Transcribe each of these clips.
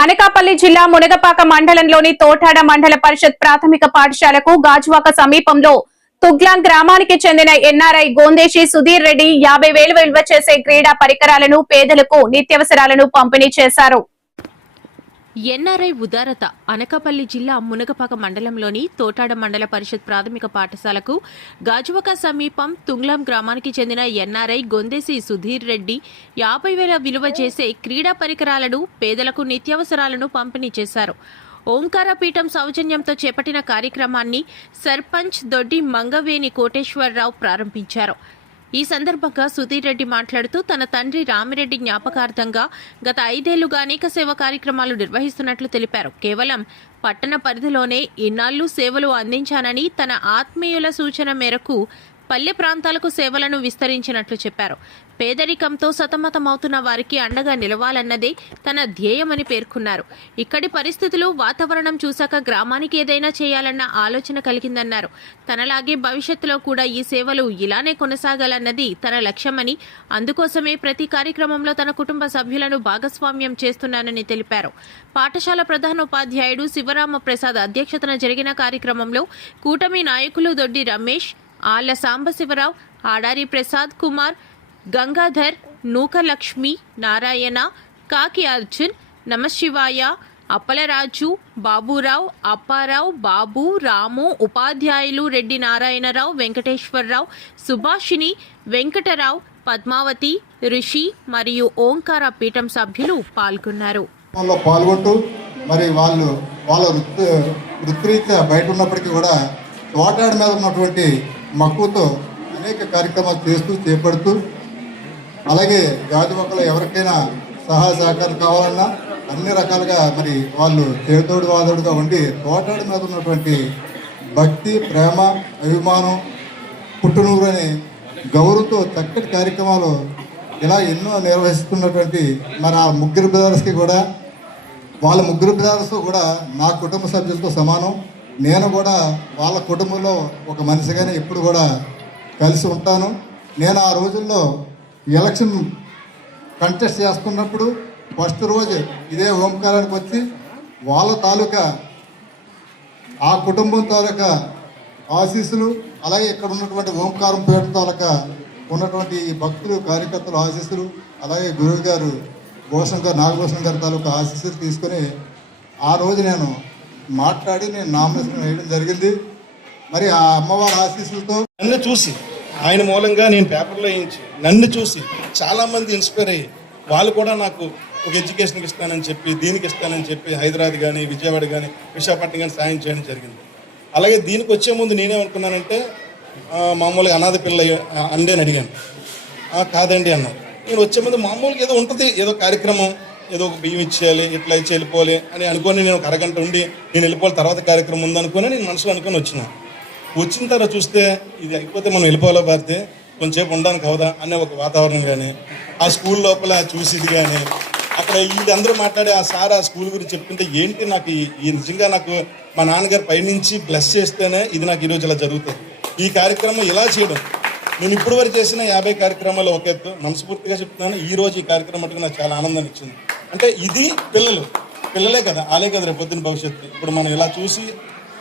అనకాపల్లి జిల్లా మునగపాక మండలంలోని తోటాడ మండల పరిషత్ ప్రాథమిక పాఠశాలకు గాజువాక సమీపంలో తుగ్లాం గ్రామానికి చెందిన ఎన్ఆర్ఐ గోందేశి సుధీర్ రెడ్డి 50,000 విలువ చేసే క్రీడా పరికరాలను పేదలకు నిత్యావసరాలను పంపిణీ చేశారు. ఎన్ఆర్ఐ ఉదారత అనకాపల్లి జిల్లా మునగపాక మండలంలోని తోటాడ మండల పరిషత్ ప్రాథమిక పాఠశాలకు గాజువాక సమీపం తుంగ్లాం గ్రామానికి చెందిన ఎన్ఆర్ఐ గొందేసి సుధీర్ రెడ్డి 50,000 విలువ చేసే క్రీడా పరికరాలను పేదలకు నిత్యావసరాలను పంపిణీ చేశారు. ఓంకార పీఠం సౌజన్యంతో చేపట్టిన కార్యక్రమాన్ని సర్పంచ్ దొడ్డి మంగవేణి కోటేశ్వరరావు ప్రారంభించారు. ఈ సందర్భంగా సుధీర్ రెడ్డి మాట్లాడుతూ తన తండ్రి రామిరెడ్డి జ్ఞాపకార్థంగా గత 5 ఏళ్లుగా అనేక సేవా కార్యక్రమాలు నిర్వహిస్తున్నట్లు తెలిపారు. కేవలం పట్టణ పరిధిలోనే ఇన్నాళ్లు సేవలు అందించానని, తన ఆత్మీయుల సూచన మేరకు పల్లె ప్రాంతాలకు సేవలను విస్తరించినట్లు చెప్పారు. పేదరికంతో సతమతమవుతున్న వారికి అండగా నిలవాలన్నదే తన ధ్యేయమని పేర్కొన్నారు. ఇక్కడి పరిస్థితులు, వాతావరణం చూశాక గ్రామానికి ఏదైనా చేయాలన్న ఆలోచన కలిగిందన్నారు. తనలాగే భవిష్యత్తులో కూడా ఈ సేవలు ఇలానే కొనసాగాలన్నది తన లక్ష్యమని, అందుకోసమే ప్రతి కార్యక్రమంలో తన కుటుంబ సభ్యులను భాగస్వామ్యం చేస్తున్నానని తెలిపారు. పాఠశాల ప్రధానోపాధ్యాయుడు శివరామ ప్రసాద్ అధ్యక్షతన జరిగిన కార్యక్రమంలో కూటమి నాయకులు దొడ్డి రమేష్, ఆళ్ల సాంబశివరావు, ఆడారి ప్రసాద్ కుమార్, గంగాధర్, నూకలక్ష్మి, నారాయణ, కాకి అర్జున్, నమశివాయ, అప్పలరాజు, బాబురావు, అప్పారావు, బాబు, రాము, ఉపాధ్యాయులు రెడ్డి నారాయణరావు, వెంకటేశ్వరరావు, సుభాషిణి, వెంకటరావు, పద్మావతి, రిషి మరియు ఓంకార పీఠం సభ్యులు పాల్గొన్నారు. పాల్గొంటూ మరి వాళ్ళ వృత్తిరీత్యా బయట ఉన్నప్పటికీ కూడా తోటాడ మీద ఉన్నటువంటి మక్కువతో అనేక కార్యక్రమాలు చేపడుతూ, అలాగే గాజువాకలో ఎవరికైనా సహాయ సహకారం కావాలన్నా అన్ని రకాలుగా మరి వాళ్ళు చేతోడు వాదోడుగా ఉండి తోటాడ మీద ఉన్నటువంటి భక్తి, ప్రేమ, అభిమానం, పుట్టునూరు అనే గౌరవంతో చక్కటి కార్యక్రమాలు ఇలా ఎన్నో నిర్వహిస్తున్నటువంటి మరి ఆ ముగ్గురు బ్రదర్స్కి కూడా, వాళ్ళ ముగ్గురు బ్రదర్స్ కూడా నా కుటుంబ సభ్యులతో సమానం. నేను కూడా వాళ్ళ కుటుంబంలో ఒక మనిషిగానే ఎప్పుడు కూడా కలిసి ఉంటాను. నేను ఆ రోజుల్లో ఎలక్షన్ కంటెస్ట్ చేస్తున్నప్పుడు ఫస్ట్ రోజు ఇదే ఓంకారానికి వచ్చి వాళ్ళ తాలూకా, ఆ కుటుంబం తాలూకా ఆశీస్సులు, అలాగే ఇక్కడ ఉన్నటువంటి ఓంకారం పేట తాలూకా ఉన్నటువంటి భక్తులు, కార్యకర్తలు ఆశీస్సులు, అలాగే గురువు గారు భూషణ్ గారు, నాగభూషణ్ గారి తాలూకా ఆశీస్సులు తీసుకొని ఆ రోజు నేను మాట్లాడి నేను నామినేషన్ వేయడం జరిగింది. మరి ఆ అమ్మవారి ఆశీస్సులతో నన్ను చూసి, ఆయన మూలంగా నేను పేపర్లో వేయించి నన్ను చూసి చాలామంది ఇన్స్పైర్ అయ్యి వాళ్ళు కూడా నాకు ఒక ఎడ్యుకేషన్కి ఇస్తానని చెప్పి, దీనికి ఇస్తానని చెప్పి హైదరాబాద్ కానీ, విజయవాడ కానీ, విశాఖపట్నం కానీ సాయం చేయడం జరిగింది. అలాగే దీనికి వచ్చే ముందు నేనేమనుకున్నానంటే మామూలుగా అనాథ పిల్ల అండి అని అడిగాను. కాదండి అన్నారు. నేను వచ్చే ముందు మామూలుగా ఏదో ఉంటుంది, ఏదో కార్యక్రమం, ఏదో ఒక బియ్యం ఇచ్చేయాలి, ఇట్లా ఇచ్చి వెళ్ళిపోవాలి అని అనుకొని నేను ఒక అరగంట ఉండి నేను వెళ్ళిపోవాలి, తర్వాత కార్యక్రమం ఉందనుకొని నేను మనసులో అనుకొని వచ్చిన తర్వాత చూస్తే ఇది అయిపోతే మనం వెళ్ళిపోవాలో పారితే కొంచెంసేపు ఉండడానికి అవదా అనే ఒక వాతావరణం కానీ, ఆ స్కూల్ లోపల చూసిది కానీ, అక్కడ ఇది అందరూ మాట్లాడి ఆ సార్ ఆ స్కూల్ గురించి చెప్తుంటే ఏంటి నాకు ఈ నిజంగా నాకు మా నాన్నగారు పైనుంచి బ్లెస్ చేస్తేనే ఇది నాకు ఈరోజు ఇలా జరుగుతుంది. ఈ కార్యక్రమం ఇలా చేయడం, నేను ఇప్పుడు వరకు చేసిన 50 కార్యక్రమాలు ఒక ఎత్తు, మనస్ఫూర్తిగా చెప్తున్నాను. ఈ రోజు ఈ కార్యక్రమం మటుకు నాకు చాలా ఆనందాన్ని ఇచ్చింది. అంటే ఇది పిల్లలే కదా, ఆలే కదా రేపు పొద్దున్న భవిష్యత్తు. ఇప్పుడు మనం ఇలా చూసి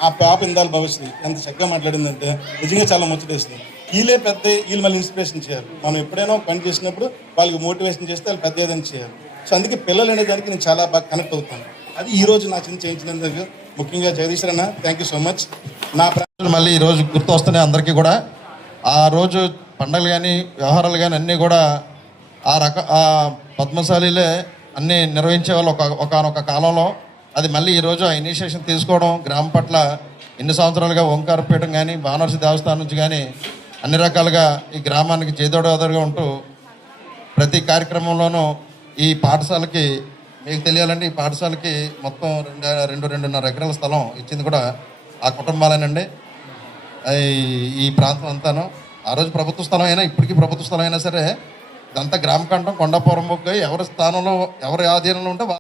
ఆ పాప ఇందాల భవిష్యత్తు ఎంత చక్కగా మాట్లాడిందంటే నిజంగా చాలా ముచ్చటేస్తుంది. వీళ్ళే పెద్ద, వీళ్ళు మళ్ళీ ఇన్స్పిరేషన్ చేయాలి. మనం ఎప్పుడైనా పని చేసినప్పుడు వాళ్ళకి మోటివేషన్ చేస్తే వాళ్ళు పెద్ద ఏదైనా చేయాలి. సో అందుకే పిల్లలు అనే దానికి నేను చాలా బాగా కనెక్ట్ అవుతాను. అది ఈ రోజు నా చిన్న చేయించినందుకు ముఖ్యంగా జగదీశ్వర్ అన్న థ్యాంక్ యూ సో మచ్. నా మళ్ళీ ఈరోజు గుర్తు వస్తున్నాయి అందరికీ కూడా. ఆ రోజు పండుగలు కానీ, వ్యవహారాలు కానీ అన్నీ కూడా ఆ పద్మశాలిలే అన్నీ నిర్వహించేవాళ్ళు ఒకనొక కాలంలో. అది మళ్ళీ ఈరోజు ఆ ఇనిషియేషన్ తీసుకోవడం, గ్రామం పట్ల ఎన్ని సంవత్సరాలుగా ఓంకార పీఠం కానీ, వానర్సి దేవస్థానం నుంచి కానీ అన్ని రకాలుగా ఈ గ్రామానికి చేదోడోదరుగా ఉంటూ ప్రతి కార్యక్రమంలోనూ ఈ పాఠశాలకి, మీకు తెలియాలంటే ఈ పాఠశాలకి మొత్తం 2.5 ఎకరాల స్థలం ఇచ్చింది కూడా ఆ కుటుంబాలేనండి. ఈ ప్రాంతం అంతాను ఆ రోజు ప్రభుత్వ స్థలం అయినా, ఇప్పటికీ ప్రభుత్వ స్థలం అయినా సరే ఇదంతా గ్రామ కంఠం కొండాపురం ఎవరి స్థానంలో, ఎవరి ఆధీనంలో ఉంటే